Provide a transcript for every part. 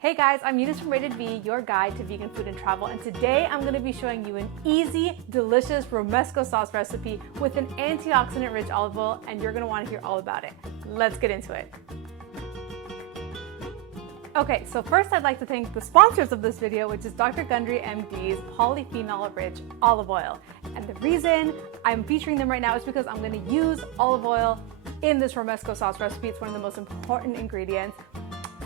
Hey guys, I'm Eunice from Rated V, your guide to vegan food and travel, and today I'm going to be showing you an easy, delicious Romesco sauce recipe with an antioxidant-rich olive oil, and you're going to want to hear all about it. Let's get into it. Okay, so first I'd like to thank the sponsors of this video, which is Dr. Gundry MD's polyphenol-rich olive oil. And the reason I'm featuring them right now is because I'm going to use olive oil in this Romesco sauce recipe. It's one of the most important ingredients.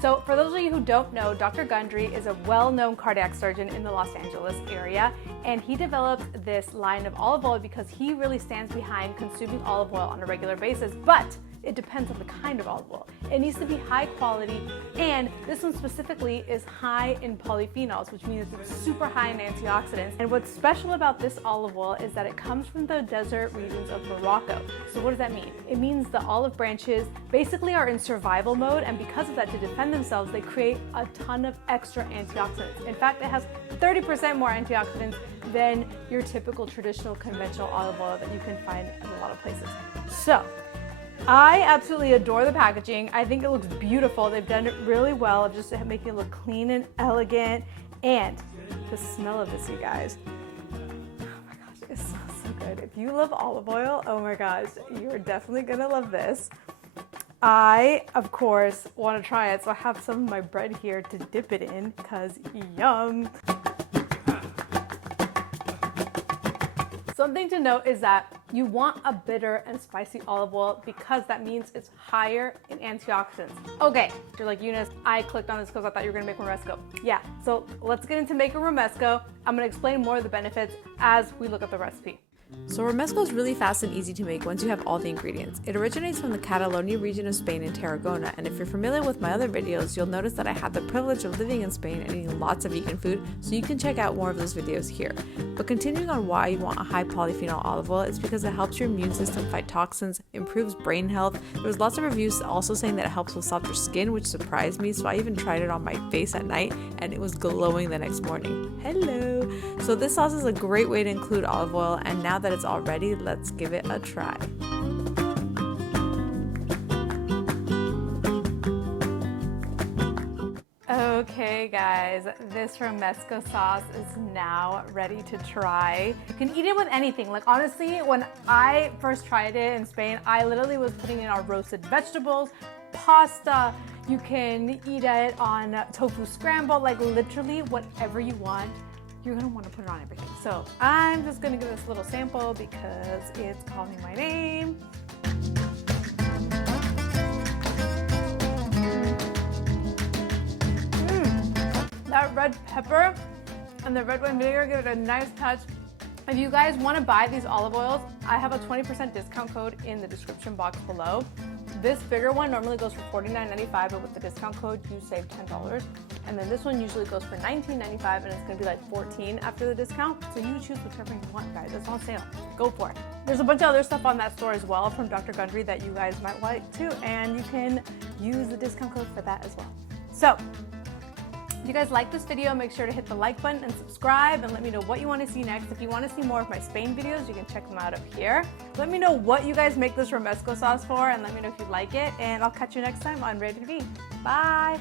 So for those of you who don't know, Dr. Gundry is a well-known cardiac surgeon in the Los Angeles area, and he developed this line of olive oil because he really stands behind consuming olive oil on a regular basis, but it depends on the kind of olive oil. It needs to be high quality, and this one specifically is high in polyphenols, which means it's super high in antioxidants. And what's special about this olive oil is that it comes from the desert regions of Morocco. So what does that mean? It means the olive branches basically are in survival mode, and because of that, to defend themselves, they create a ton of extra antioxidants. In fact, it has 30% more antioxidants than your typical traditional conventional olive oil that you can find in a lot of places. So I absolutely adore the packaging. I think it looks beautiful. They've done it really well of just making it look clean and elegant. And the smell of this, you guys, oh my gosh, it smells so good. If you love olive oil, oh my gosh, you're definitely gonna love this. I, of course, want to try it, so I have some of my bread here to dip it in, because yum. Something to note is that you want a bitter and spicy olive oil because that means it's higher in antioxidants. Okay, you're like, Eunice, I clicked on this because I thought you were gonna make Romesco. Yeah, so let's get into making Romesco. I'm gonna explain more of the benefits as we look at the recipe. So Romesco is really fast and easy to make once you have all the ingredients. It originates from the Catalonia region of Spain in Tarragona, and if you're familiar with my other videos, you'll notice that I had the privilege of living in Spain and eating lots of vegan food, so you can check out more of those videos here. But continuing on why you want a high polyphenol olive oil, it's because it helps your immune system fight toxins, improves brain health. There was lots of reviews also saying that it helps with softer skin, which surprised me, so I even tried it on my face at night and it was glowing the next morning. Hello! So this sauce is a great way to include olive oil, and now that it's all ready, let's give it a try. Okay guys, this Romesco sauce is now ready to try. You can eat it with anything. Like honestly, when I first tried it in Spain, I literally was putting it on roasted vegetables, pasta. You can eat it on tofu scramble, like literally whatever you want. You're gonna want to put it on everything. So I'm just gonna give this a little sample because it's calling my name. That red pepper and the red wine vinegar give it a nice touch. If you guys want to buy these olive oils, I have a 20% discount code in the description box below. This bigger one normally goes for $49.95, but with the discount code, you save $10. And then this one usually goes for $19.95, and it's gonna be like $14 after the discount. So you choose whichever you want, guys. It's on sale. Go for it. There's a bunch of other stuff on that store as well from Dr. Gundry that you guys might like too, and you can use the discount code for that as well. So, if you guys like this video, make sure to hit the like button and subscribe, and let me know what you want to see next. If you want to see more of my Spain videos, you can check them out up here. Let me know what you guys make this Romesco sauce for, and let me know if you like it, and I'll catch you next time on Rated V. Bye!